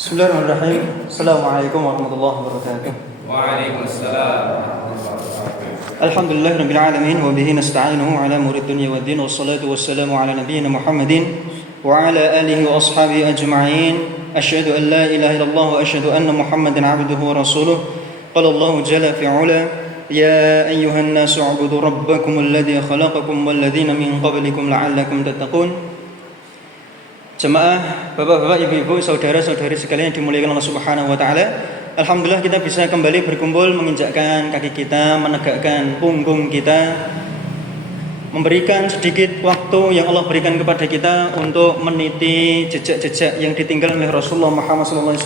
Bismillahirrahmanirrahim. Assalamualaikum warahmatullahi wabarakatuh. Waalaikumsalam. Alhamdulillahirabbil alamin wa bihi nasta'inuhu ala umuri dunya waddin wassalatu wassalamu ala nabiyyina Muhammadin wa ala alihi wa ashabihi ajma'in. Asyhadu an la ilaha illallah wa asyhadu anna Muhammadan 'abduhu wa rasuluh. Qala Allah jalla fi 'ula ya ayyuhan nasu 'ubudu rabbakum alladzi khalaqakum wal ladzina min qablikum la'allakum tattaqun. Jemaah, bapak-bapak, ibu-ibu, saudara-saudari sekalian yang dimuliakan Allah Subhanahu wa taala. Alhamdulillah kita bisa kembali berkumpul, menginjakkan kaki kita, menegakkan punggung kita, memberikan sedikit waktu yang Allah berikan kepada kita untuk meniti jejak-jejak yang ditinggalkan oleh Rasulullah Muhammad SAW.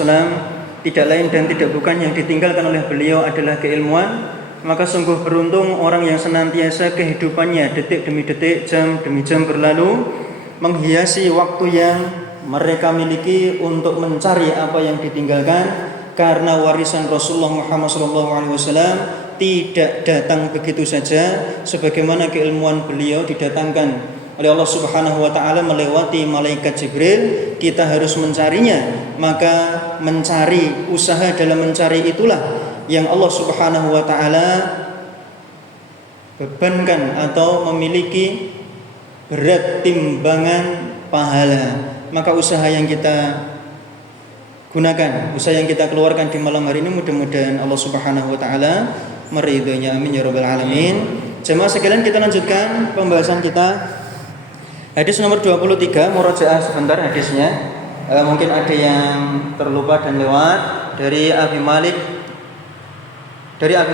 Tidak lain dan tidak bukan yang ditinggalkan oleh beliau adalah keilmuan. Maka sungguh beruntung orang yang senantiasa kehidupannya detik demi detik, jam demi jam berlalu, menghiasi waktu yang mereka miliki untuk mencari apa yang ditinggalkan, karena warisan Rasulullah Muhammad SAW tidak datang begitu saja, sebagaimana keilmuan beliau didatangkan oleh Allah Subhanahu wa taala melewati malaikat Jibril. Kita harus mencarinya, maka mencari, usaha dalam mencari itulah yang Allah Subhanahu wa taala bebankan atau memiliki berat timbangan pahala. Maka usaha yang kita gunakan, usaha yang kita keluarkan di malam hari ini, mudah-mudahan Allah Subhanahu wa taala meridhoinya, amin ya rabbal alamin. Jemaah sekalian, kita lanjutkan pembahasan kita. Hadis nomor 23, murajaah sebentar hadisnya. Mungkin ada yang terlupa dan lewat. Dari Abi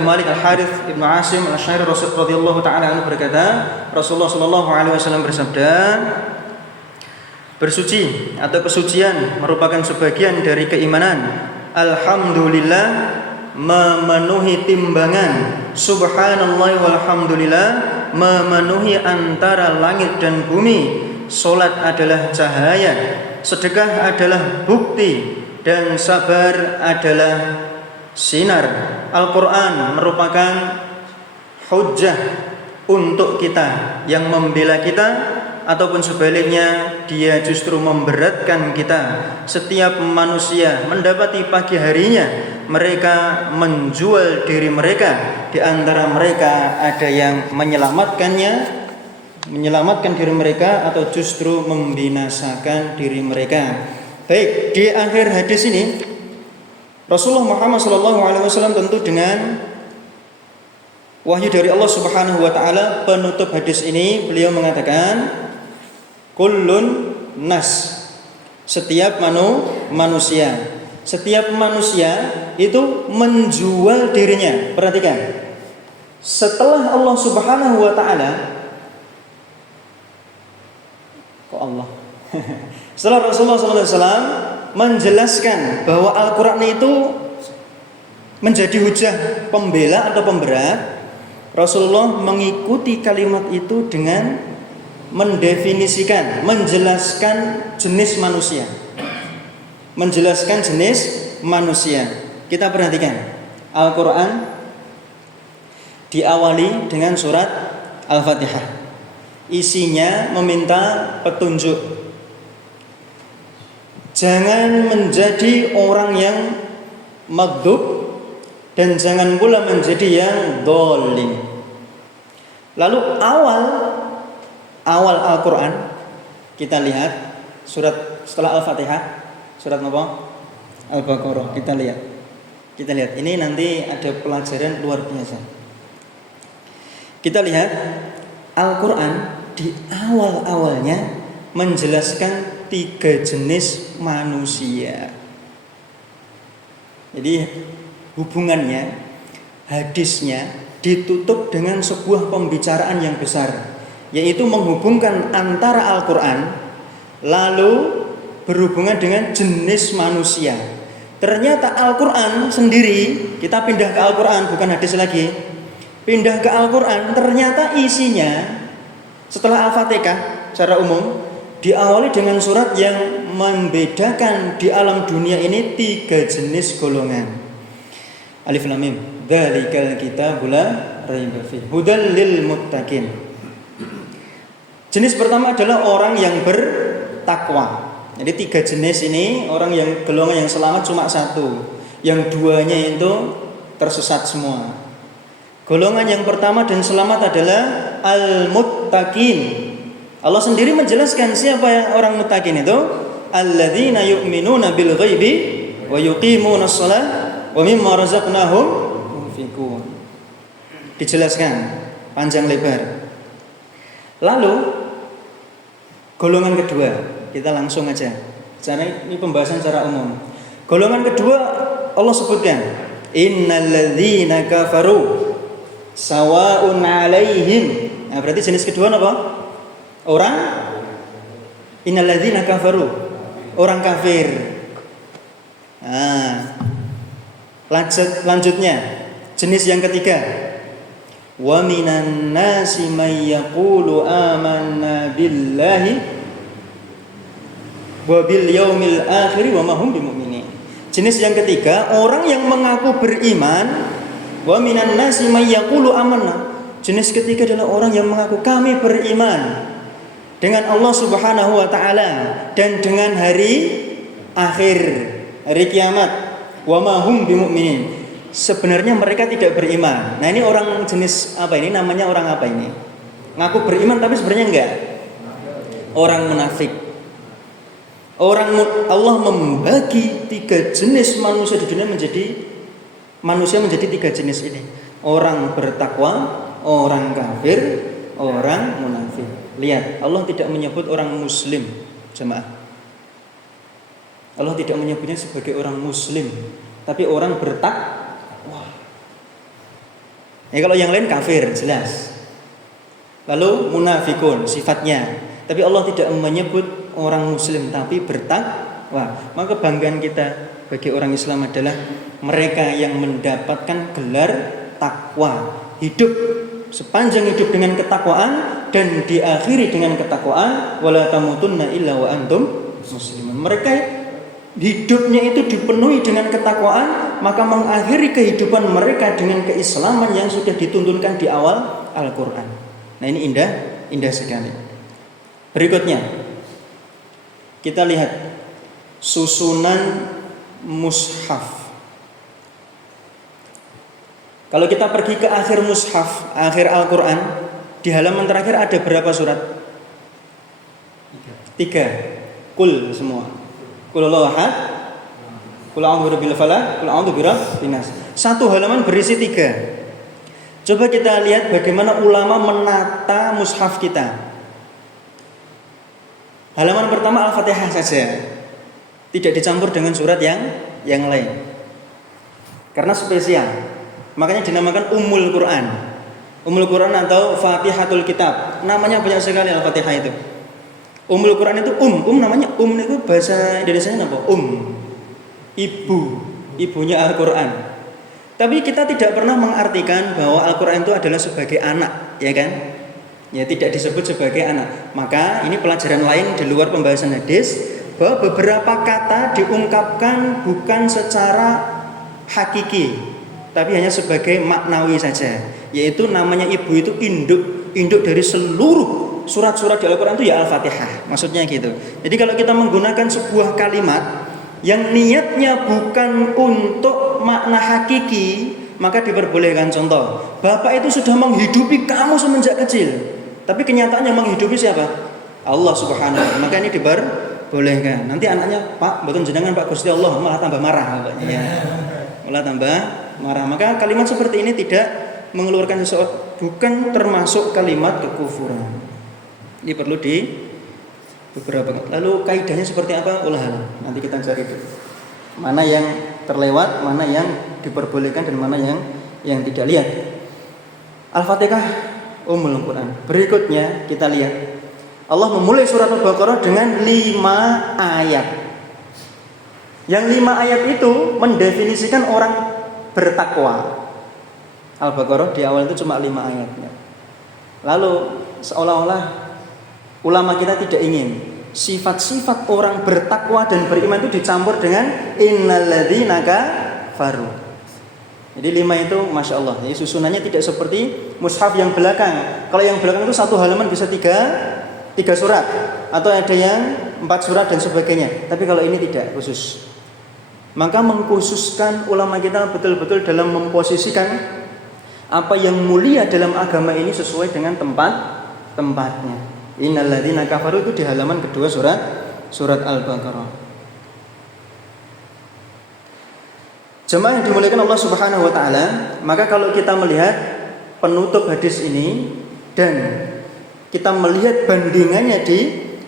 Malik Al-Harits Ibnu Asim Al-Asy'ari radhiyallahu ta'ala anhu berkata, Rasulullah sallallahu alaihi wasallam bersabda, bersuci atau kesucian merupakan sebagian dari keimanan. Alhamdulillah memenuhi timbangan, subhanallah walhamdulillah memenuhi antara langit dan bumi. Salat adalah cahaya, sedekah adalah bukti, dan sabar adalah sinar. Al-Quran merupakan hujjah untuk kita yang membela kita, ataupun sebaliknya dia justru memberatkan kita. Setiap manusia mendapati pagi harinya mereka menjual diri mereka. Di antara mereka ada yang menyelamatkan diri mereka, atau justru membinasakan diri mereka. Baik, di akhir hadis ini Rasulullah Muhammad SAW tentu dengan wahyu dari Allah Subhanahu wa taala, penutup hadis ini beliau mengatakan kullun nas, setiap manusia itu menjual dirinya. Perhatikan, setelah Allah Subhanahu wa taala, setelah Rasulullah SAW menjelaskan bahwa Al-Quran itu menjadi hujah pembela atau pemberat, Rasulullah mengikuti kalimat itu dengan mendefinisikan, menjelaskan jenis manusia. Kita perhatikan, Al-Quran diawali dengan surat Al-Fatihah. Isinya meminta petunjuk. Jangan menjadi orang yang maghdub, dan jangan pula menjadi yang dhalin. Lalu awal Al-Quran kita lihat surat setelah Al-Fatihah, surat apa? Al-Baqarah. Kita lihat. Ini nanti ada pelajaran luar biasa. Kita lihat Al-Quran di awalnya menjelaskan 3 jenis manusia. Jadi hubungannya, hadisnya ditutup dengan sebuah pembicaraan yang besar, yaitu menghubungkan antara Al-Quran lalu berhubungan dengan jenis manusia. Ternyata Al-Quran sendiri, kita pindah ke Al-Quran, bukan hadis lagi, pindah ke Al-Quran, ternyata isinya setelah Al-Fatihah secara umum diawali dengan surat yang membedakan di alam dunia ini 3 jenis golongan. Alif Lam Mim, dzalikal kitabul la raiba fihi hudal lil muttaqin. Jenis pertama adalah orang yang bertakwa. Jadi 3 jenis ini orang yang golongan yang selamat cuma 1. Yang 2-nya itu tersesat semua. Golongan yang pertama dan selamat adalah al-muttaqin. Allah sendiri menjelaskan siapa yang orang muttaqin itu, alladzina yu'minuna bil ghaibi wa yuqimunas shalah wa mimma razaqnahum yunfiqun. Dijelaskan panjang lebar. Lalu golongan kedua, kita langsung aja. Ini pembahasan secara umum. Golongan kedua Allah sebutkan, innalladzina kafaru sawa'un 'alaihim. Nah, berarti jenis kedua apa? Orang innalladzina kafaru, orang kafir. Nah, lanjutnya jenis yang ketiga, wa minan nasi may yaqulu amanna billahi wa bil yaumil akhir wa ma hum bimu'minin. Jenis yang ketiga, orang yang mengaku beriman. Wa minan nasi may yaqulu amanna. Jenis ketiga adalah orang yang mengaku kami beriman dengan Allah Subhanahu wa taala dan dengan hari akhir, hari kiamat. Wa ma hum bimu'minin. Sebenarnya mereka tidak beriman. Nah, ini orang jenis apa ini? Namanya orang apa ini? Ngaku beriman tapi sebenarnya enggak. Orang munafik. Allah membagi 3 jenis manusia di dunia menjadi 3 jenis ini. Orang bertakwa, orang kafir, orang munafik. Lihat, Allah tidak menyebut orang muslim, jemaah. Allah tidak menyebutnya sebagai orang muslim, tapi orang bertakwa. Ya, kalau yang lain kafir jelas. Lalu munafikun sifatnya. Tapi Allah tidak menyebut orang muslim tapi bertakwa. Maka kebanggaan kita bagi orang Islam adalah mereka yang mendapatkan gelar takwa, hidup sepanjang hidup dengan ketakwaan dan diakhiri dengan ketakwaan, wala tamutunna illa wa antum muslimun. Mereka hidupnya itu dipenuhi dengan ketakwaan, maka mengakhiri kehidupan mereka dengan keislaman yang sudah dituntunkan di awal Al-Qur'an. Nah, ini indah sekali. Berikutnya kita lihat susunan mushaf. Kalau kita pergi ke akhir mushaf, akhir Al-Quran, di halaman terakhir ada berapa surat? 3. Kul semua. Kul Allahu ahad, kul a'udzu birabbil falaq, kul a'udzu birabbin nas. Satu halaman berisi 3. Coba kita lihat bagaimana ulama menata mushaf kita. Halaman pertama Al-Fatihah saja, tidak dicampur dengan surat yang lain, karena spesial. Makanya dinamakan Ummul Quran. Ummul Quran atau Fatihatul Kitab. Namanya banyak sekali Al-Fatihah itu. Ummul Quran itu namanya itu bahasa Indonesianya apa? Ibu, ibunya Al-Quran. Tapi kita tidak pernah mengartikan bahwa Al-Quran itu adalah sebagai anak, ya kan? Ya, tidak disebut sebagai anak. Maka ini pelajaran lain di luar pembahasan hadis, bahwa beberapa kata diungkapkan bukan secara hakiki, tapi hanya sebagai maknawi saja. Yaitu namanya ibu itu induk dari seluruh surat-surat di Al-Quran itu ya Al-Fatihah. Maksudnya gitu. Jadi kalau kita menggunakan sebuah kalimat yang niatnya bukan untuk makna hakiki, maka diperbolehkan. Contoh, bapak itu sudah menghidupi kamu semenjak kecil, tapi kenyataannya menghidupi siapa? Allah Subhanahu wa ta'ala. Maka ini diperbolehkan. Nanti anaknya, Pak, betul jenengan Pak Gusti Allah, malah tambah marah ya. Malah tambah marah. Maka kalimat seperti ini tidak mengeluarkan sesuatu, bukan termasuk kalimat kekufuran. Ini perlu di beberapa. Lalu kaidahnya seperti apa? Ulah. Nanti kita cari dulu. Mana yang terlewat, mana yang diperbolehkan dan mana yang tidak. Lihat Al-Fatihah Ummul Quran. Berikutnya kita lihat Allah memulai surat Al-Baqarah dengan 5 ayat. Yang 5 ayat itu mendefinisikan orang bertakwa. Al-Baqarah di awal itu cuma 5 ayatnya. Lalu seolah-olah ulama kita tidak ingin sifat-sifat orang bertakwa dan beriman itu dicampur dengan innalladzina kafaru. Jadi 5 itu Masya Allah. Jadi susunannya tidak seperti mushaf yang belakang. Kalau yang belakang itu satu halaman bisa 3 surat, atau ada yang 4 surat dan sebagainya. Tapi kalau ini tidak khusus. Maka mengkhususkan ulama kita betul-betul dalam memposisikan apa yang mulia dalam agama ini sesuai dengan tempatnya. Innal ladzina kafaru itu di halaman kedua surat Al-Baqarah. Jemaah yang dimuliakan Allah Subhanahu wa taala, maka kalau kita melihat penutup hadis ini dan kita melihat bandingannya di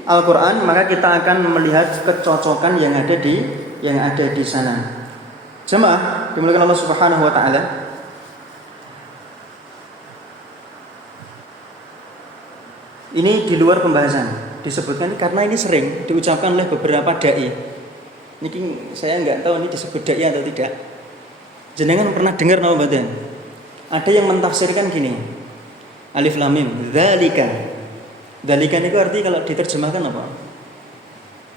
Al-Qur'an, maka kita akan melihat kecocokan yang ada di sana. Jemaah dimuliakan Allah Subhanahu wa taala, ini di luar pembahasan disebutkan karena ini sering diucapkan oleh beberapa dai. Ini saya nggak tahu ini disebut dai atau tidak. Jenengan pernah dengar nama badan? Ada yang mentafsirkan gini. Alif lam mim, dzalika. Dzalika itu arti kalau diterjemahkan apa?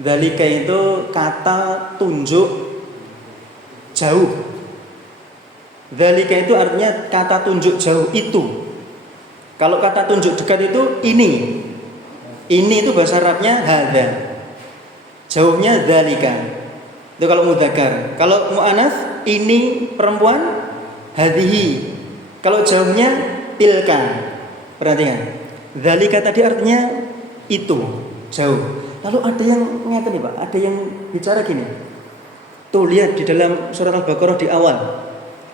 Dzalika itu kata tunjuk jauh. Dzalika itu artinya kata tunjuk jauh itu. Kalau kata tunjuk dekat itu ini. Ini itu bahasa Arabnya hadza. Jauhnya dzalika. Itu kalau mudzakkar. Kalau muannats ini perempuan, hadhihi. Kalau jauhnya tilka. Perhatikan. Dzalika tadi artinya itu, jauh. Lalu ada yang mengatakan nih Pak, ada yang bicara gini. Tuh lihat di dalam surat Al-Baqarah di awal.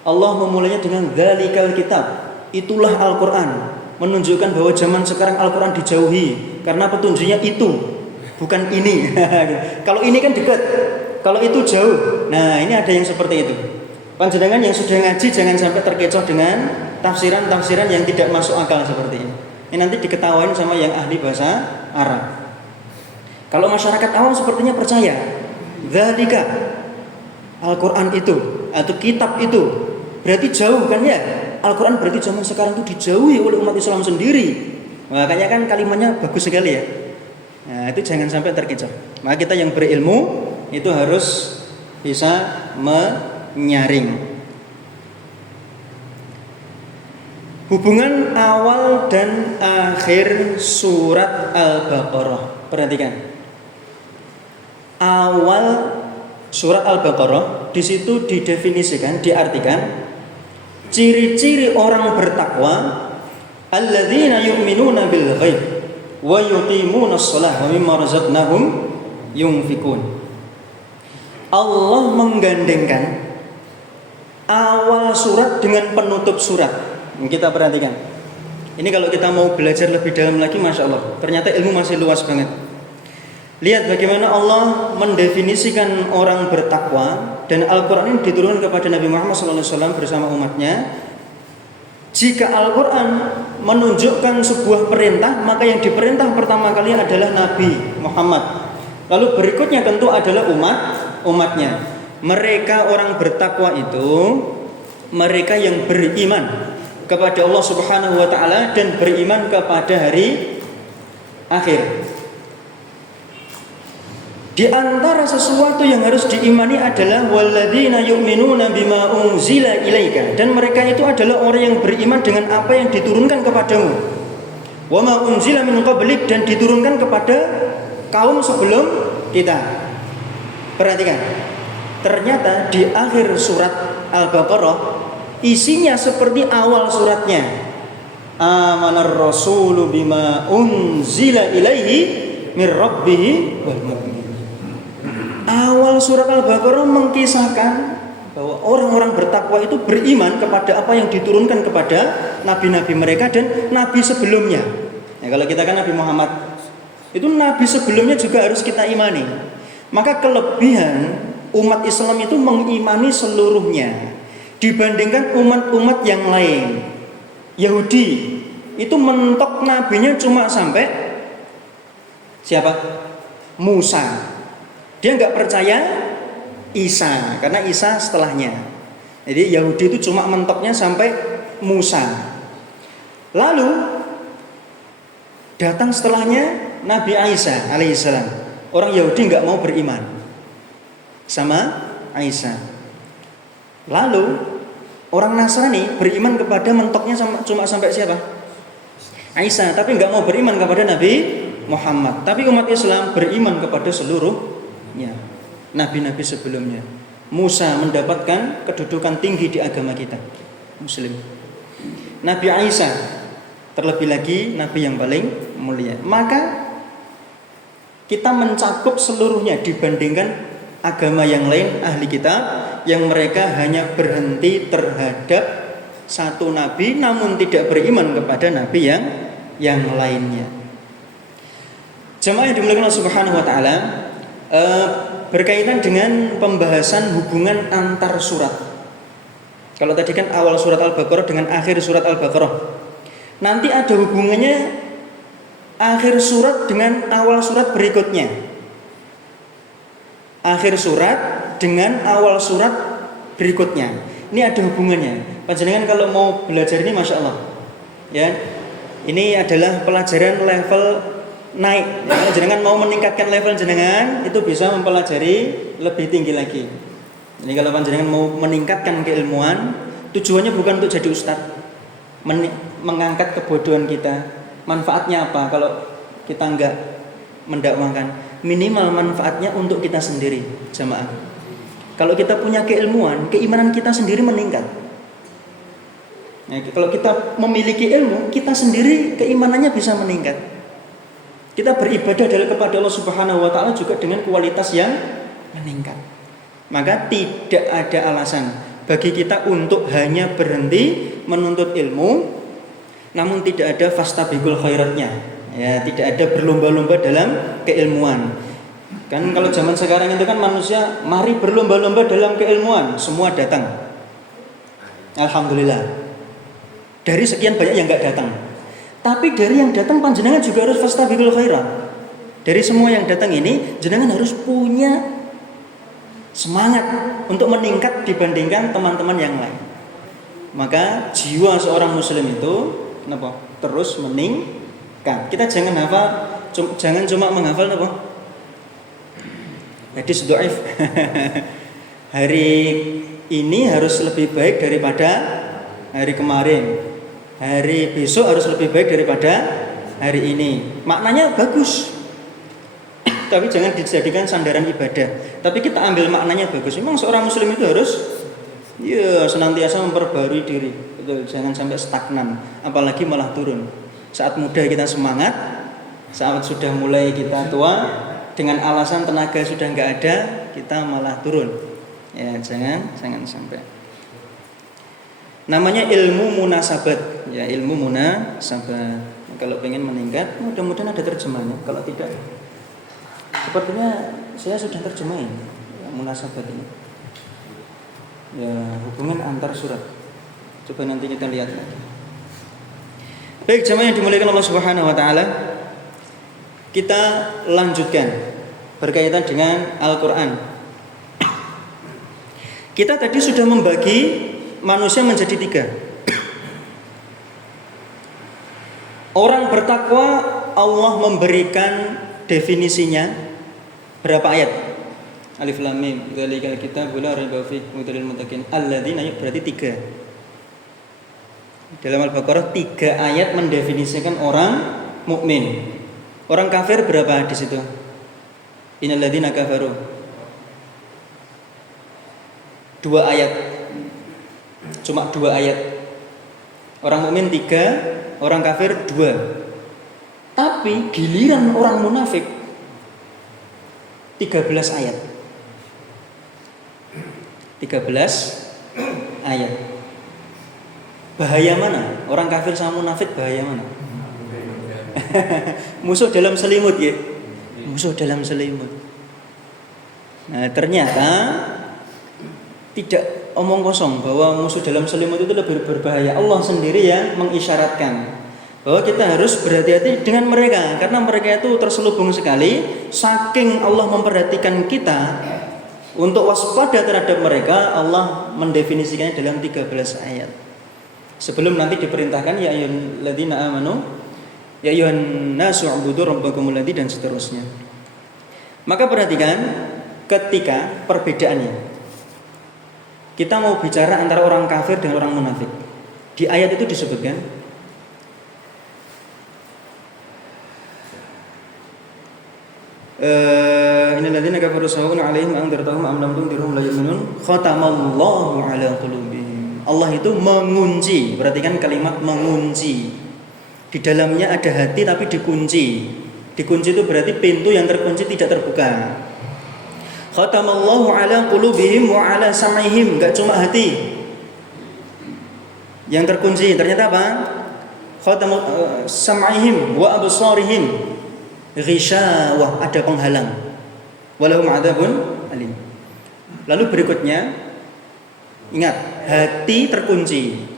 Allah memulainya dengan dzalikal kitab. Itulah Al-Qur'an. Menunjukkan bahwa zaman sekarang Al-Qur'an dijauhi karena petunjuknya itu, bukan ini. Kalau ini kan dekat. Kalau itu jauh. Nah, ini ada yang seperti itu. Panjenengan yang sudah ngaji jangan sampai terkecoh dengan tafsiran-tafsiran yang tidak masuk akal seperti ini. Ini nanti diketawain sama yang ahli bahasa Arab. Kalau masyarakat awam sepertinya percaya, dzalika Al-Qur'an itu atau kitab itu berarti jauh kan ya? Al-Qur'an berarti zaman sekarang itu dijauhi oleh umat Islam sendiri. Makanya kan kalimatnya bagus sekali ya. Nah, itu jangan sampai terkecoh. Maka kita yang berilmu itu harus bisa menyaring. Hubungan awal dan akhir surat Al-Baqarah. Perhatikan. Awal surat Al-Baqarah di situ didefinisikan, diartikan ciri-ciri orang bertakwa alladzina yu'minuna bil ghaib wa yuqimuna shalah wa mimma razaqnahum yunfikun. Allah menggandengkan awal surat dengan penutup surat. Kita perhatikan. Ini kalau kita mau belajar lebih dalam lagi, Masya Allah, ternyata ilmu masih luas banget. Lihat bagaimana Allah mendefinisikan orang bertakwa. Dan Al-Quran ini diturunkan kepada Nabi Muhammad SAW bersama umatnya. Jika Al-Quran menunjukkan sebuah perintah, maka yang diperintah pertama kali adalah Nabi Muhammad. Lalu berikutnya tentu adalah umatnya. Mereka orang bertakwa itu mereka yang beriman kepada Allah Subhanahu wa taala dan beriman kepada hari akhir. Di antara sesuatu yang harus diimani adalah walladzina yu'minuna bima unzila ilaika, dan mereka itu adalah orang yang beriman dengan apa yang diturunkan kepadamu. Wa ma unzila min qablik, dan diturunkan kepada kaum sebelum kita. Perhatikan. Ternyata di akhir surat Al-Baqarah isinya seperti awal suratnya. Amanar rasulu bima unzila ilaihi mir rabbih wal mu'minin. Awal surat Al-Baqarah mengkisahkan bahwa orang-orang bertakwa itu beriman kepada apa yang diturunkan kepada nabi-nabi mereka dan nabi sebelumnya. Ya, kalau kita kan Nabi Muhammad, itu nabi sebelumnya juga harus kita imani. Maka kelebihan umat Islam itu mengimani seluruhnya dibandingkan umat-umat yang lain. Yahudi itu mentok nabinya cuma sampai siapa? Musa. Dia nggak percaya Isa karena Isa setelahnya. Jadi Yahudi itu cuma mentoknya sampai Musa. Lalu datang setelahnya Nabi Isa alaihissalam. Orang Yahudi nggak mau beriman sama Isa. Lalu orang Nasrani beriman kepada mentoknya cuma sampai siapa? Isa, tapi nggak mau beriman kepada Nabi Muhammad. Tapi umat Islam beriman kepada seluruhnya, nabi-nabi sebelumnya. Musa mendapatkan kedudukan tinggi di agama kita, Muslim. Nabi Isa, terlebih lagi nabi yang paling mulia. Maka kita mencakup seluruhnya dibandingkan agama yang lain, ahli kitab, yang mereka hanya berhenti terhadap satu nabi namun tidak beriman kepada nabi yang lainnya. Jemaah yang dimuliakan Allah Subhanahu wa taala, berkaitan dengan pembahasan hubungan antar surat. Kalau tadi kan awal surat Al-Baqarah dengan akhir surat Al-Baqarah. Nanti ada hubungannya akhir surat dengan awal surat berikutnya. Akhir surat dengan awal surat berikutnya. Ini ada hubungannya. Panjenengan kalau mau belajar ini Masya Allah, ya, ini adalah pelajaran level naik. Ya, jenengan mau meningkatkan level jenengan, itu bisa mempelajari lebih tinggi lagi. Jadi kalau panjenengan mau meningkatkan keilmuan, tujuannya bukan untuk jadi ustadz, mengangkat kebodohan kita. Manfaatnya apa kalau kita enggak mendakwakan? Minimal manfaatnya untuk kita sendiri, jamaah. Kalau kita punya keilmuan, keimanan kita sendiri meningkat. Ya, kalau kita memiliki ilmu, kita sendiri keimanannya bisa meningkat. Kita beribadah kepada Allah Subhanahu wa taala juga dengan kualitas yang meningkat. Maka tidak ada alasan bagi kita untuk hanya berhenti menuntut ilmu namun tidak ada fastabiqul khairatnya. Ya, tidak ada berlomba-lomba dalam keilmuan. Kan kalau zaman sekarang itu kan manusia mari berlomba-lomba dalam keilmuan, semua datang. Alhamdulillah. Dari sekian banyak yang enggak datang. Tapi dari yang datang panjenengan juga harus fastabiqul khairat. Dari semua yang datang ini jenengan harus punya semangat untuk meningkat dibandingkan teman-teman yang lain. Maka jiwa seorang muslim itu kenapa? Terus meningkat. Kita jangan cuma menghafal apa? Hadis dhaif. Hari ini harus lebih baik daripada hari kemarin. Hari besok harus lebih baik daripada hari ini. Maknanya bagus. Tapi jangan dijadikan sandaran ibadah. Tapi kita ambil maknanya bagus. Memang seorang muslim itu harus senantiasa memperbarui diri. Betul, jangan sampai stagnan, apalagi malah turun. Saat muda kita semangat, saat sudah mulai kita tua, dengan alasan tenaga sudah enggak ada, kita malah turun. Ya, jangan sampai. Namanya ilmu munasabat, ya, ilmu munasabat. Kalau pengen meningkat, mudah-mudahan ada terjemahannya. Kalau tidak, sepertinya saya sudah terjemahin ya, munasabat ini. Ya, hubungan antar surat. Coba nanti kita lihat lagi. Baik, jemaah yang dimuliakan Allah Subhanahu wa taala. Kita lanjutkan berkaitan dengan Al-Qur'an. Kita tadi sudah membagi manusia menjadi 3. Orang bertakwa Allah memberikan definisinya berapa ayat? Alif lam mim dzalikal kitabul la raiba fihi hudal lil muttaqin. Alladzina, berarti 3. Dalam Al-Baqarah 3 ayat mendefinisikan orang mukmin. Orang kafir berapa di situ? Innal ladzina kafaru. 2 ayat. Cuma 2 ayat. Orang mukmin 3, orang kafir 2. Tapi giliran orang munafik 13 ayat. 13 ayat. Bahaya mana? Orang kafir sama munafik bahaya mana? Musuh dalam selimut ya. Musuh dalam selimut. Nah, ternyata tidak omong kosong bahwa musuh dalam selimut itu lebih berbahaya. Allah sendiri yang mengisyaratkan bahwa kita harus berhati-hati dengan mereka karena mereka itu terselubung sekali. Saking Allah memperhatikan kita untuk waspada terhadap mereka, Allah mendefinisikannya dalam 13 ayat. Sebelum nanti diperintahkan ya ayyuhalladzina amanu ya ayyuhan nasu ubudu rabbakumul ladzi dan seterusnya. Maka perhatikan ketika perbedaannya. Kita mau bicara antara orang kafir dan orang munafik. Di ayat itu disebutkan Innal ladzina kafaru sawa'un 'alaihim anzartahum am lam tunzirhum la yu'minun khatamallahu 'ala qulubihim. Allah itu mengunci, perhatikan kalimat mengunci. Di dalamnya ada hati tapi dikunci. Dikunci itu berarti pintu yang terkunci tidak terbuka. Khatamallahu 'ala qulubihim wa 'ala sam'ihim, enggak cuma hati yang terkunci, ternyata apa? Khatamal sam'ihim wa absarihim ghishawah, ada penghalang. Walahum adzabun alim. Lalu berikutnya, ingat, hati terkunci.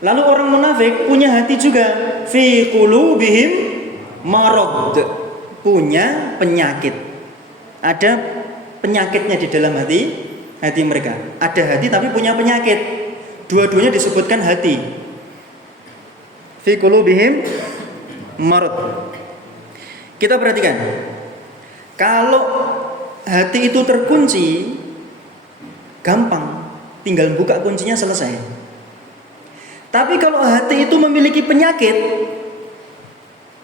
Lalu orang munafik punya hati juga, fi qulubihim marad, punya penyakit. Ada penyakitnya di dalam hati mereka. Ada hati tapi punya penyakit. Dua-duanya disebutkan hati. Fi qulubihim marad. Kita perhatikan, kalau hati itu terkunci, gampang, tinggal buka kuncinya selesai. Tapi kalau hati itu memiliki penyakit,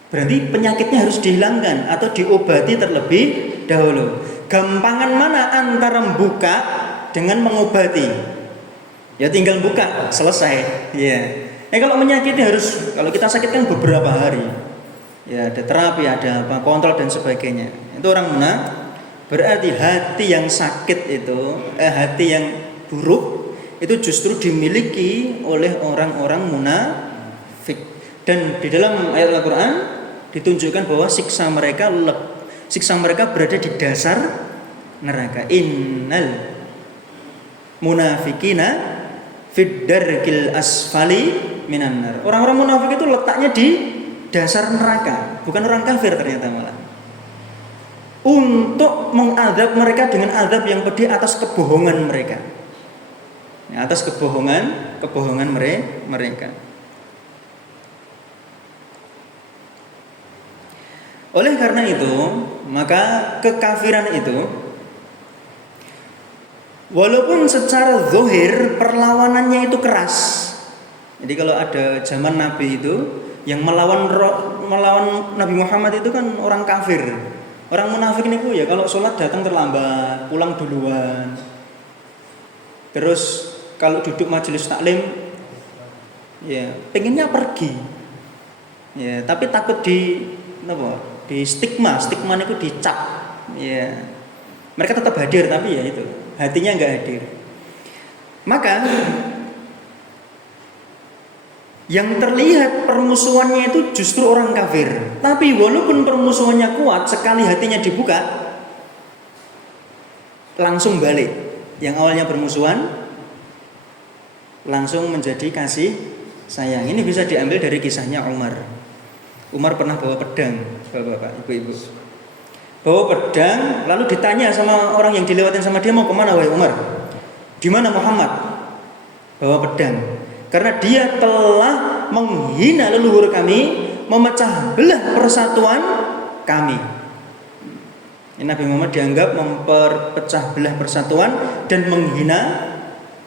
berarti penyakitnya harus dihilangkan atau diobati terlebih dahulu. Gampangan mana antara membuka dengan mengobati? Ya tinggal buka, selesai. Ya. Kalau menyakiti harus, kalau kita sakit kan beberapa hari. Ya ada terapi, ada apa, kontrol dan sebagainya. Itu orang munafik. Berarti hati yang sakit itu, hati yang buruk itu justru dimiliki oleh orang-orang munafik. Dan di dalam ayat Al-Qur'an ditunjukkan bahwa siksa mereka berada di dasar neraka. Innal munafikina fid darkil asfali minan nar. Orang-orang munafik itu letaknya di dasar neraka, bukan orang kafir ternyata malah. Untuk mengadab mereka dengan adab yang pedih atas kebohongan mereka. Ya, atas kebohongan mereka. Oleh karena itu, maka kekafiran itu walaupun secara zahir perlawanannya itu keras. Jadi kalau ada zaman Nabi itu yang melawan Nabi Muhammad itu kan orang kafir. Orang munafik niku ya kalau sholat datang terlambat, pulang duluan. Terus kalau duduk majelis taklim ya pengennya pergi. Ya, tapi takut di stigma niku dicap. Ya. Mereka tetap hadir tapi ya itu, hatinya enggak hadir. Maka yang terlihat permusuhannya itu justru orang kafir. Tapi walaupun permusuhannya kuat, sekali hatinya dibuka, langsung balik. Yang awalnya bermusuhan, langsung menjadi kasih sayang. Ini bisa diambil dari kisahnya Umar. Umar pernah bawa pedang, bapak-bapak, ibu-ibu. Bawa pedang, lalu ditanya sama orang yang dilewatin sama dia, mau kemana wahai Umar? Di mana Muhammad? Bawa pedang. Karena dia telah menghina leluhur kami, memecah belah persatuan kami. Nabi Muhammad dianggap memperpecah belah persatuan dan menghina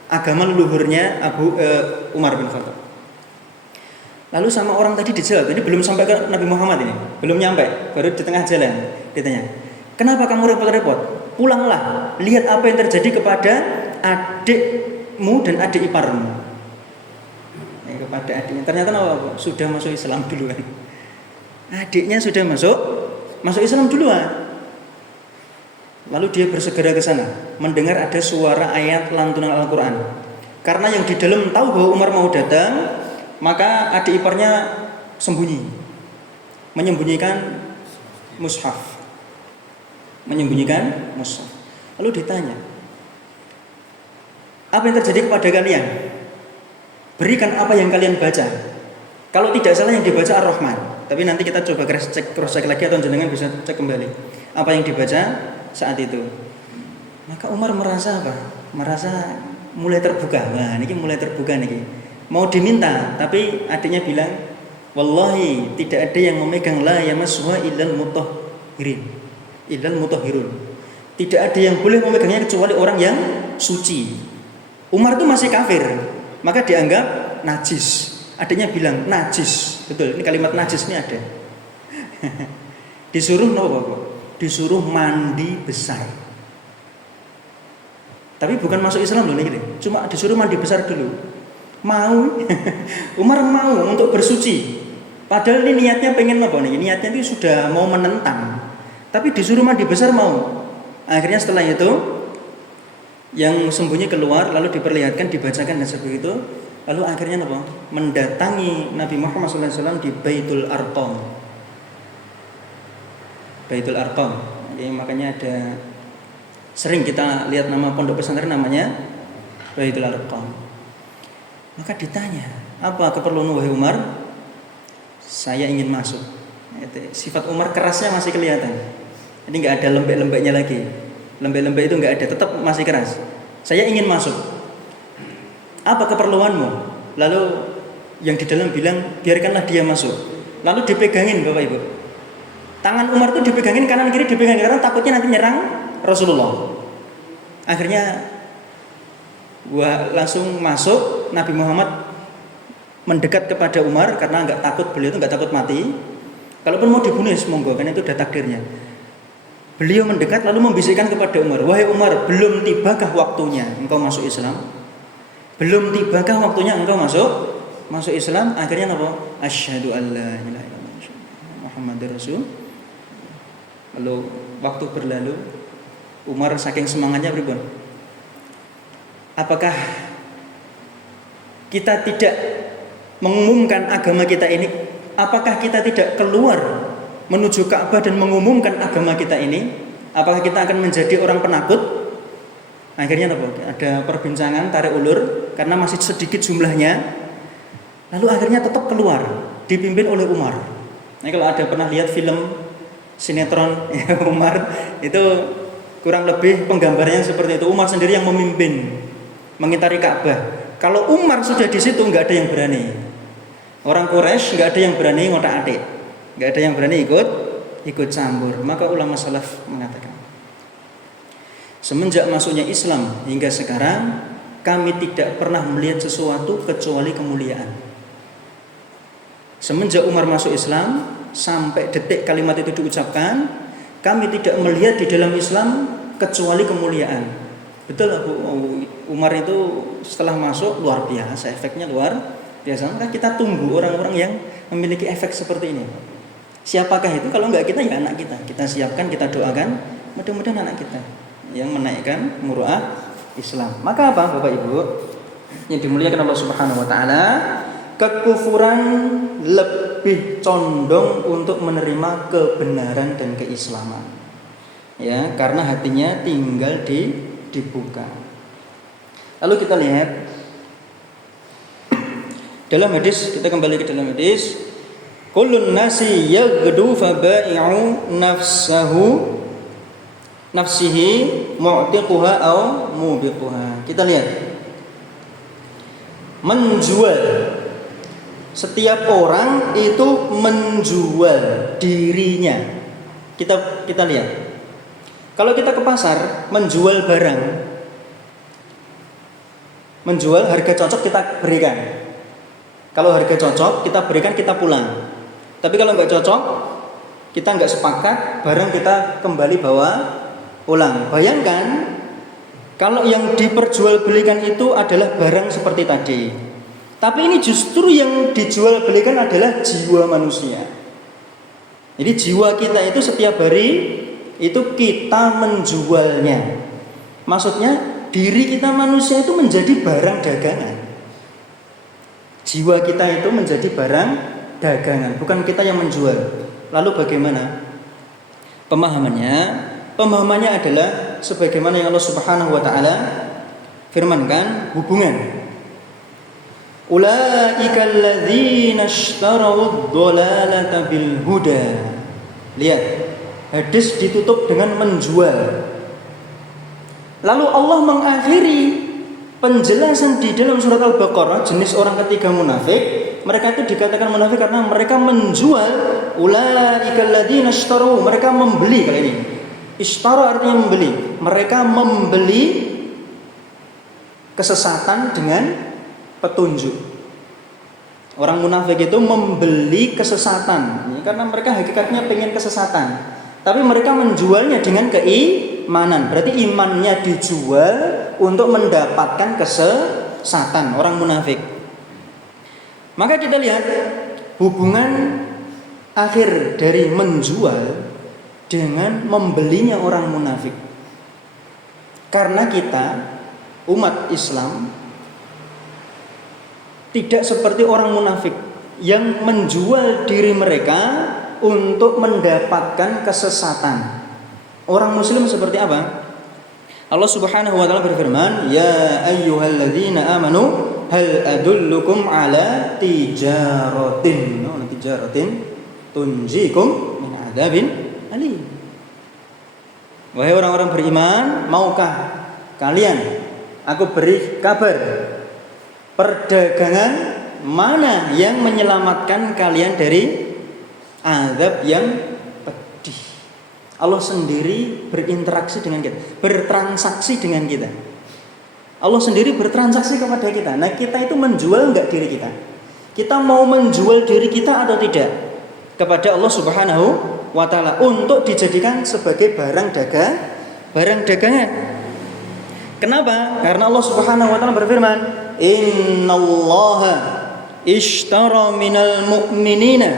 agama leluhurnya Umar bin Khattab. Lalu sama orang tadi dijawab, ini belum sampai ke Nabi Muhammad ini, belum nyampe, baru di tengah jalan. Ditanya, kenapa kamu repot-repot? Pulanglah, lihat apa yang terjadi kepada adikmu dan adik iparmu. Kepada adiknya, ternyata sudah masuk Islam duluan. Adiknya sudah masuk Islam duluan. Lalu dia bersegera ke sana, mendengar ada suara ayat lantunan Al-Quran. Karena yang di dalam tahu bahwa Umar mau datang, maka adik iparnya menyembunyikan mushaf. Lalu ditanya, apa yang terjadi kepada kalian? Berikan apa yang kalian baca. Kalau tidak salah yang dibaca Ar-Rahman. Tapi nanti kita coba cross check lagi atau jenengan bisa cek kembali apa yang dibaca saat itu. Maka Umar merasa apa? Merasa mulai terbuka. Nah, ini mulai terbuka nih. Mau diminta, tapi adiknya bilang, wallahi tidak ada yang memegang la yamassuha illal mutahhirun. Tidak ada yang boleh memegangnya kecuali orang yang suci. Umar itu masih kafir, maka dianggap najis. Adiknya bilang najis, betul. Ini kalimat najis ini ada. Disuruh Disuruh mandi besar. Tapi bukan masuk Islam loh nih, cuma disuruh mandi besar dulu. Mau, Umar mau untuk bersuci. Padahal ini niatnya pengen apa nih? Niatnya itu sudah mau menentang. Tapi disuruh mandi besar mau. Akhirnya setelah itu yang sembunyi keluar, lalu diperlihatkan, dibacakan dan seperti itu. Lalu akhirnya apa? Mendatangi Nabi Muhammad SAW di Baitul Arqam. Baitul Arqam. Jadi makanya ada sering kita lihat nama pondok pesantren namanya Baitul Arqam. Maka ditanya, apa keperluan wahai Umar? Saya ingin masuk. Sifat Umar kerasnya masih kelihatan. Jadi nggak ada lembek-lembeknya lagi. Lembek-lembek itu nggak ada, tetap masih keras. Saya ingin masuk. Apa keperluanmu? Lalu yang di dalam bilang, biarkanlah dia masuk. Lalu dipegangin Bapak Ibu. Tangan Umar itu dipegangin kanan kiri, dipegangin karena takutnya nanti nyerang Rasulullah. Akhirnya langsung masuk. Nabi Muhammad mendekat kepada Umar karena nggak takut, beliau itu nggak takut mati. Kalaupun mau dibunuh monggo, karena itu udah takdirnya. Beliau mendekat lalu membisikkan kepada Umar, wahai Umar, belum tibakah waktunya engkau masuk Islam? Belum tibakah waktunya engkau masuk Islam? Akhirnya apa? Asyhadu an la ilaha illallah Muhammadur Rasul. Lalu waktu berlalu, Umar saking semangatnya beribun. Apakah kita tidak mengumumkan agama kita ini? Apakah kita tidak keluar menuju Ka'bah dan mengumumkan agama kita ini? Apakah kita akan menjadi orang penakut? Akhirnya ada perbincangan tarik ulur karena masih sedikit jumlahnya. Lalu akhirnya tetap keluar, dipimpin oleh Umar. Nah, kalau ada pernah lihat film sinetron Umar, itu kurang lebih penggambarannya seperti itu. Umar sendiri yang memimpin mengitari Ka'bah. Kalau Umar sudah di situ nggak ada yang berani. Orang Quraisy nggak ada yang berani ngotak-atik, nggak ada yang berani ikut campur. Maka ulama salaf mengatakan, semenjak masuknya Islam hingga sekarang, kami tidak pernah melihat sesuatu kecuali kemuliaan. Semenjak Umar masuk Islam sampai detik kalimat itu diucapkan, kami tidak melihat di dalam Islam kecuali kemuliaan. Betul, Umar itu setelah masuk luar biasa, efeknya luar biasa. Maka kita tunggu orang-orang yang memiliki efek seperti ini. Siapakah itu? Kalau enggak kita, ya anak kita. Kita siapkan, kita doakan, mudah-mudahan anak kita yang menaikkan muruah Islam. Maka apa Bapak Ibu yang dimuliakan Allah Subhanahu wa taala, kekufuran lebih condong untuk menerima kebenaran dan keislaman. Ya, karena hatinya tinggal dibuka. Lalu kita lihat dalam hadis, kita kembali ke dalam hadis, kullun nasi yaghdu fabai'u nafsihi mu'tiquha au mubiquha. Kita lihat, menjual, setiap orang itu menjual dirinya. Kita lihat, kalau kita ke pasar menjual barang, menjual harga cocok kita berikan. Kalau harga cocok kita berikan, kita pulang. Tapi kalau nggak cocok, kita nggak sepakat, barang kita kembali bawa pulang. Bayangkan kalau yang diperjualbelikan itu adalah barang seperti tadi, tapi ini justru yang dijual belikan adalah jiwa manusia. Jadi jiwa kita itu setiap hari itu kita menjualnya. Maksudnya diri kita manusia itu menjadi barang dagangan. Jiwa kita itu menjadi barang dagangan, bukan kita yang menjual. Lalu bagaimana pemahamannya? Pemahamannya adalah sebagaimana yang Allah Subhanahu wa taala firmankan, hubungan. Ulaika alladzina ishtaraw ad-dhalalata bil huda. Lihat, hadis ditutup dengan menjual. Lalu Allah mengakhiri penjelasan di dalam surat Al-Baqarah, jenis orang ketiga munafik. Mereka itu dikatakan munafik karena mereka menjual. Ulaika alladzina ishtaraw, mereka membeli. Kali ini ishtara artinya membeli. Mereka membeli kesesatan dengan petunjuk. Orang munafik itu membeli kesesatan, karena mereka hakikatnya pengen kesesatan. Tapi mereka menjualnya dengan keimanan. Berarti imannya dijual untuk mendapatkan kesesatan, orang munafik. Maka kita lihat hubungan akhir dari menjual dengan membelinya orang munafik. Karena kita umat Islam tidak seperti orang munafik yang menjual diri mereka untuk mendapatkan kesesatan. Orang muslim seperti apa? Allah Subhanahu wa taala berfirman, "Ya ayyuhalladzina amanu hal adullukum ala tijaratin tunjikum min adzabin alim." Wahai orang-orang beriman, maukah kalian aku beri kabar perdagangan mana yang menyelamatkan kalian dari azab yang pedih. Allah sendiri berinteraksi dengan kita, bertransaksi dengan kita. Allah sendiri bertransaksi kepada kita. Nah, kita itu menjual enggak diri kita? Kita mau menjual diri kita atau tidak kepada Allah Subhanahu wa taala untuk dijadikan sebagai barang dagangan. Kenapa? Karena Allah Subhanahu wa taala berfirman, "Innallaha ishtara minal mu'minina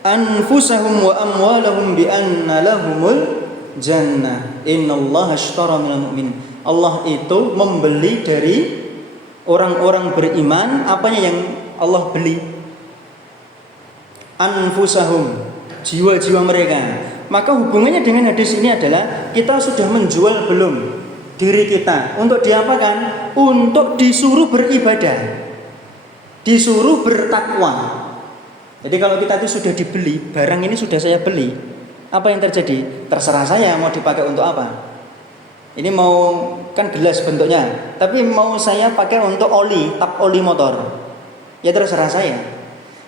anfusahum wa amwalahum bi anna lahumul jannah. Innallaha ishtara minal mu'minin." Allah itu membeli dari orang-orang beriman apanya yang Allah beli? Anfusahum, jiwa-jiwa mereka. Maka hubungannya dengan hadis ini adalah kita sudah menjual belum diri kita untuk diapakan? Untuk disuruh beribadah, disuruh bertakwa. Jadi kalau kita itu sudah dibeli, barang ini sudah saya beli, apa yang terjadi? Terserah saya mau dipakai untuk apa. Ini mau kan gelas bentuknya, tapi mau saya pakai untuk oli, tap oli motor, ya terserah saya.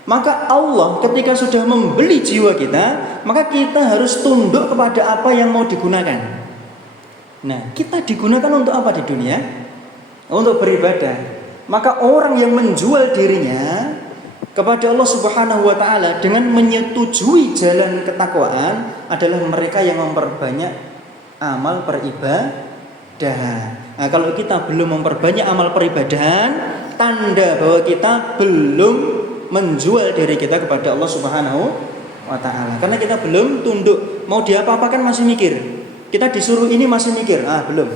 Maka Allah ketika sudah membeli jiwa kita, maka kita harus tunduk kepada apa yang mau digunakan. Nah, kita digunakan untuk apa di dunia? Untuk beribadah. Maka orang yang menjual dirinya kepada Allah Subhanahu wa taala dengan menyetujui jalan ketakwaan adalah mereka yang memperbanyak amal peribadahan. Nah, kalau kita belum memperbanyak amal peribadahan, tanda bahwa kita belum menjual diri kita kepada Allah Subhanahu wa taala. Karena kita belum tunduk. Mau diapa-apakan masih mikir. Kita disuruh ini masih mikir. Belum.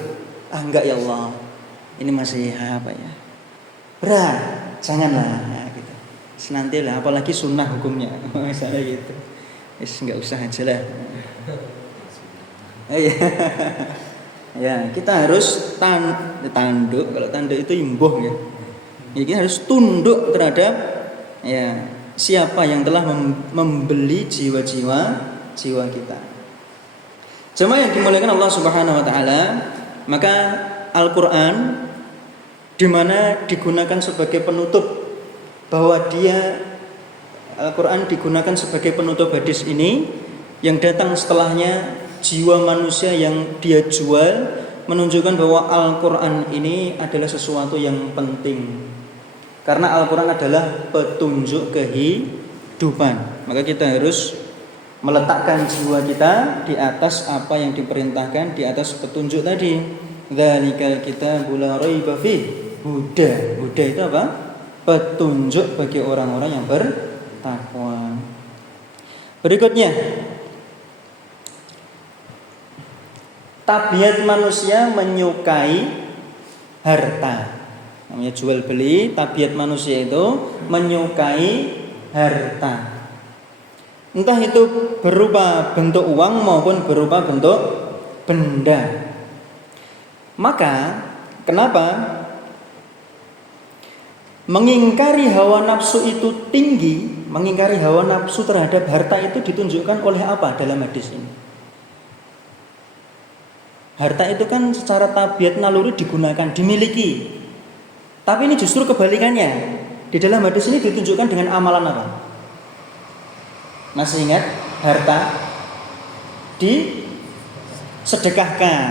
Enggak ya Allah. Ini masih apa ya? Berat. Janganlah. Senantilah, apalagi sunnah hukumnya, misalnya gitu. Enggak usah aja lah. Ya, kita harus tanduk. Kalau tanduk itu imbuh ya. Jadi kita harus tunduk terhadap ya siapa yang telah membeli jiwa-jiwa kita. Jemaah yang dimuliakan Allah Subhanahu wa taala, maka Al-Qur'an di mana digunakan sebagai penutup, bahwa Al-Quran digunakan sebagai penutup hadis ini, yang datang setelahnya jiwa manusia yang dia jual, menunjukkan bahwa Al-Quran ini adalah sesuatu yang penting. Karena Al-Quran adalah petunjuk kehidupan. Maka kita harus meletakkan jiwa kita di atas apa yang diperintahkan, di atas petunjuk tadi. Dzalikal kitabul la raiba fihi huda. Huda itu apa? Petunjuk bagi orang-orang yang bertakwa. Berikutnya, tabiat manusia menyukai harta. Namanya jual beli, tabiat manusia itu menyukai harta. Entah itu berupa bentuk uang maupun berupa bentuk benda. Maka kenapa mengingkari hawa nafsu itu tinggi, mengingkari hawa nafsu terhadap harta itu ditunjukkan oleh apa dalam hadis ini? Harta itu kan secara tabiat naluri digunakan, dimiliki. Tapi ini justru kebalikannya. Di dalam hadis ini ditunjukkan dengan amalan apa? Masih ingat? Harta disedekahkan.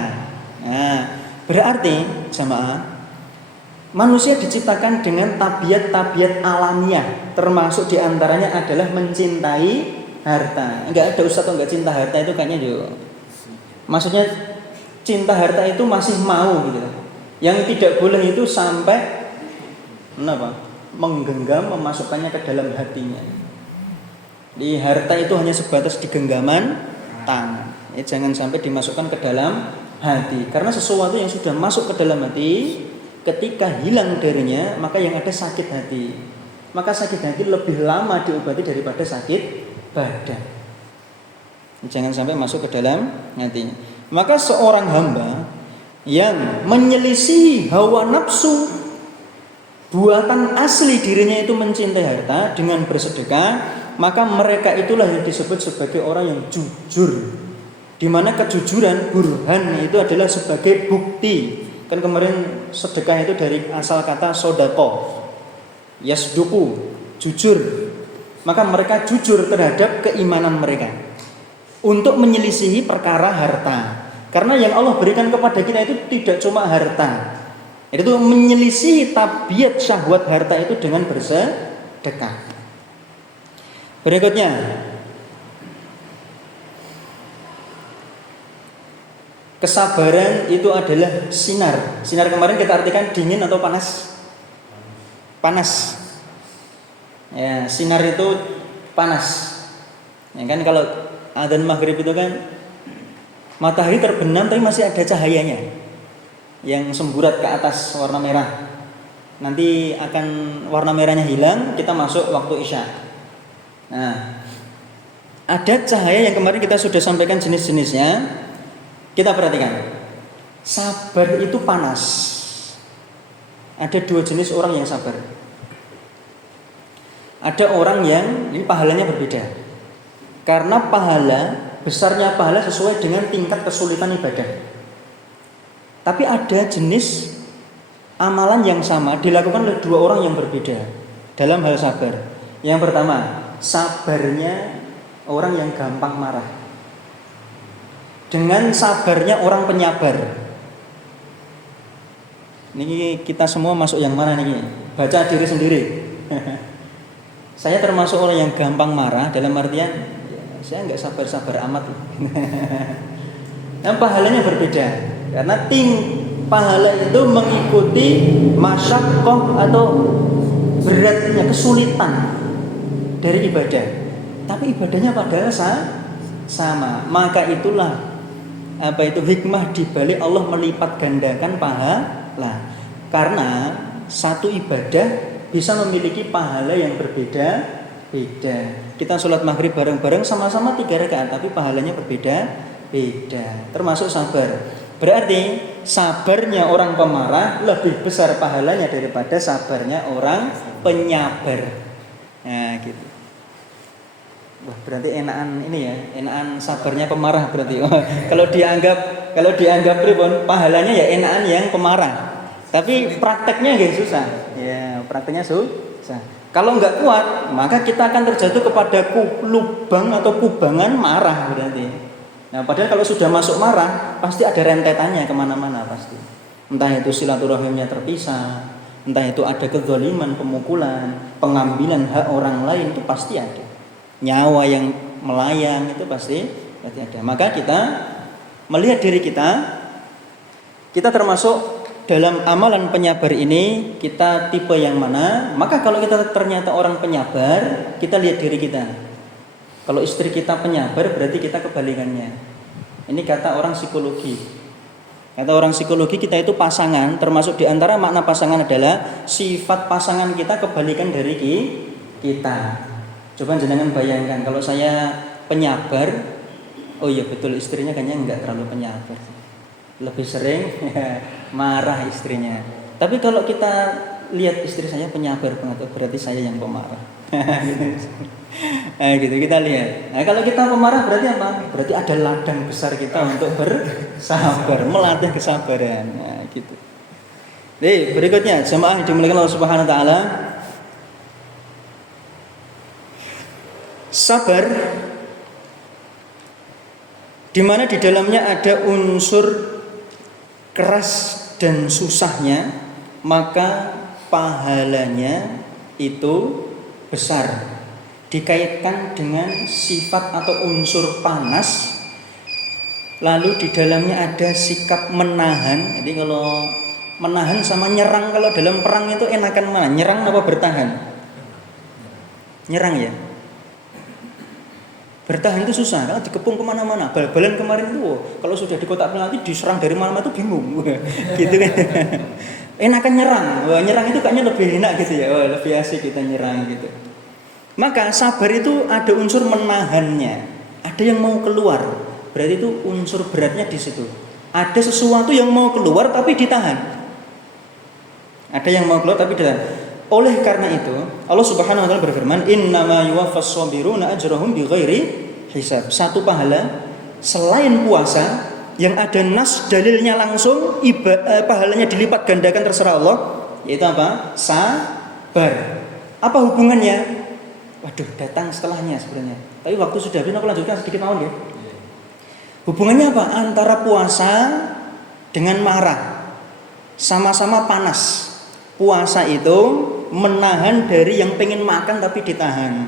Nah, berarti jamaah, manusia diciptakan dengan tabiat-tabiat alamiah, termasuk diantaranya adalah mencintai harta. Enggak ada ustaz atau enggak cinta harta itu kayaknya juga. Maksudnya cinta harta itu masih mau gitu. Yang tidak boleh itu sampai menggenggam, memasukkannya ke dalam hatinya. Di harta itu hanya sebatas di genggaman tangan. Jangan sampai dimasukkan ke dalam hati. Karena sesuatu yang sudah masuk ke dalam hati, ketika hilang darinya, maka yang ada sakit hati. Maka sakit hati lebih lama diobati daripada sakit badan. Jangan sampai masuk ke dalam hatinya. Maka seorang hamba yang menyelisihi hawa nafsu buatan asli dirinya itu mencintai harta dengan bersedekah, maka mereka itulah yang disebut sebagai orang yang jujur. Di mana kejujuran burhan itu adalah sebagai bukti. Kan kemarin sedekah itu dari asal kata sodako, yasduku, jujur. Maka mereka jujur terhadap keimanan mereka untuk menyelisihi perkara harta. Karena yang Allah berikan kepada kita itu tidak cuma harta. Itu menyelisihi tabiat syahwat harta itu dengan bersedekah. Berikutnya, kesabaran itu adalah sinar. Sinar kemarin kita artikan dingin atau panas? Panas. Ya, sinar itu panas. Ya kan kalau adzan maghrib itu kan matahari terbenam tapi masih ada cahayanya yang semburat ke atas warna merah. Nanti akan warna merahnya hilang, kita masuk waktu isya. Nah, ada cahaya yang kemarin kita sudah sampaikan jenis-jenisnya. Kita perhatikan. Sabar itu panas. Ada dua jenis orang yang sabar. Ada orang yang ini pahalanya berbeda. Karena besarnya pahala sesuai dengan tingkat kesulitan ibadah. Tapi ada jenis amalan yang sama dilakukan oleh dua orang yang berbeda dalam hal sabar. Yang pertama, sabarnya orang yang gampang marah dengan sabarnya orang penyabar. Ini kita semua masuk yang mana nih? Baca diri sendiri. Saya termasuk orang yang gampang marah dalam artian saya nggak sabar-sabar amat. Nah, pahalanya berbeda. Karena pahala itu mengikuti masyaqqah atau beratnya, kesulitan dari ibadah. Tapi ibadahnya padahal sama. Maka itulah hikmah di balik Allah melipat gandakan pahala. Karena satu ibadah bisa memiliki pahala yang berbeda-beda. Kita sholat maghrib bareng-bareng sama-sama 3 rakaat, tapi pahalanya berbeda-beda. Termasuk sabar. Berarti sabarnya orang pemarah lebih besar pahalanya daripada sabarnya orang penyabar. Nah, gitu. Wah, berarti enakan sabarnya pemarah berarti. Kalau dianggap pribon, pahalanya ya enakan yang pemarah. Tapi prakteknya nggak susah. Ya, prakteknya susah. Kalau nggak kuat, maka kita akan terjatuh kepada lubang atau kubangan marah berarti. Nah, padahal kalau sudah masuk marah, pasti ada rentetannya kemana-mana pasti. Entah itu silaturahimnya terpisah, entah itu ada kezaliman, pemukulan, pengambilan hak orang lain, itu pasti ada. Nyawa yang melayang itu pasti ada. Maka kita melihat diri kita termasuk dalam amalan penyabar ini, kita tipe yang mana? Maka kalau kita ternyata orang penyabar, kita lihat diri kita. Kalau istri kita penyabar berarti kita kebalikannya. Ini kata orang psikologi. Kata orang psikologi kita itu pasangan, termasuk di antara makna pasangan adalah sifat pasangan kita kebalikan dari kita. Coba jenengan bayangkan kalau saya penyabar, oh iya betul istrinya kayaknya enggak terlalu penyabar. Lebih sering marah istrinya. Tapi kalau kita lihat istri saya penyabar banget, berarti saya yang pemarah. Nah, gitu kita lihat. Nah, kalau kita pemarah berarti apa? Berarti ada ladang besar kita untuk bersabar, melatih kesabaran. Nah, gitu. Jadi berikutnya jemaah yang dimuliakan Allah Subhanahu wa taala. Sabar di mana di dalamnya ada unsur keras dan susahnya, maka pahalanya itu besar. dikaitkan dengan sifat atau unsur panas, lalu di dalamnya ada sikap menahan. Jadi kalau menahan sama nyerang, kalau dalam perang itu enakan mana? Nyerang apa bertahan? Nyerang ya. Bertahan itu susah, karena dikepung kemana-mana. Bal-balan kemarin itu, kalau sudah di kotak penalti diserang dari mana-mana itu bingung, gitu kan. Enakan nyerang. Wah, nyerang itu kayaknya lebih enak gitu ya. Wah, lebih asik kita nyerang gitu. Maka sabar itu ada unsur menahannya, ada yang mau keluar. Berarti itu unsur beratnya di situ. Ada sesuatu yang mau keluar tapi ditahan. Ada yang mau keluar tapi ditahan. Oleh karena itu, Allah Subhanahu wa taala berfirman, "Innama yuwaffas shabiruna ajrahum bighairi hisab." Satu pahala selain puasa yang ada nas dalilnya langsung, pahalanya dilipat gandakan terserah Allah, yaitu apa? Sabar. Apa hubungannya? Waduh, datang setelahnya sebenarnya. Tapi waktu sudah habis, aku lanjutkan sedikit mawon ya. Hubungannya apa? Antara puasa dengan marah. Sama-sama panas. Puasa itu menahan dari yang pengen makan tapi ditahan.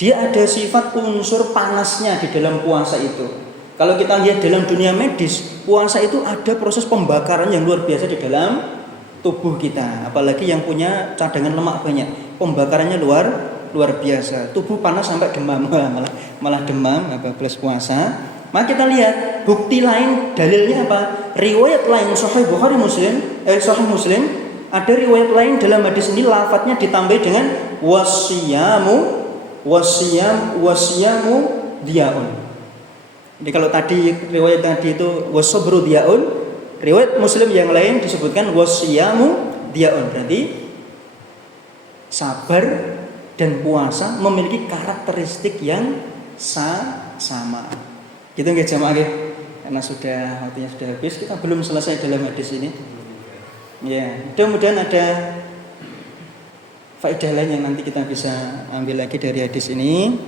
Dia ada sifat unsur panasnya di dalam puasa itu. Kalau kita lihat dalam dunia medis, puasa itu ada proses pembakaran yang luar biasa di dalam tubuh kita. Apalagi yang punya cadangan lemak banyak, pembakarannya luar biasa. Tubuh panas sampai demam, malah demam plus puasa. Maka kita lihat bukti lain, dalilnya apa? Riwayat lain Sahih Bukhari Muslim, Sahih Muslim, ada riwayat lain dalam hadis ini lafadznya ditambah dengan wasiyamu diaun. Jadi kalau tadi riwayat tadi itu wasobru diaun, riwayat Muslim yang lain disebutkan wasiyamu diaun. Berarti sabar dan puasa memiliki karakteristik yang sama. Gitu nggih jamaah nggih. Karena waktunya sudah habis, kita belum selesai dalam hadis ini. Ya, mudah-mudahan ada faedah lain yang nanti kita bisa ambil lagi dari hadis ini.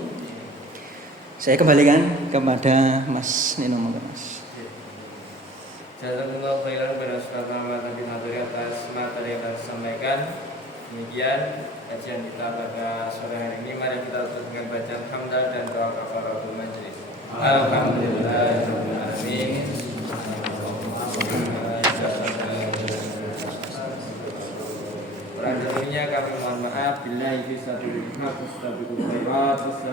Saya kembalikan kepada Mas Nino, Mas. Jazakumullah khairan kepada Ustaz Muhammad Nabi Maduri atas materi yang telah disampaikan. Demikian kajian kita pada sore hari ini. Mari kita tutup dengan bacaan hamdal dan doa kafaratul majelis. Alhamdulillahirabbil alamin. Kurang lebihnya kami mohon maaf. Billahi fisabilillah.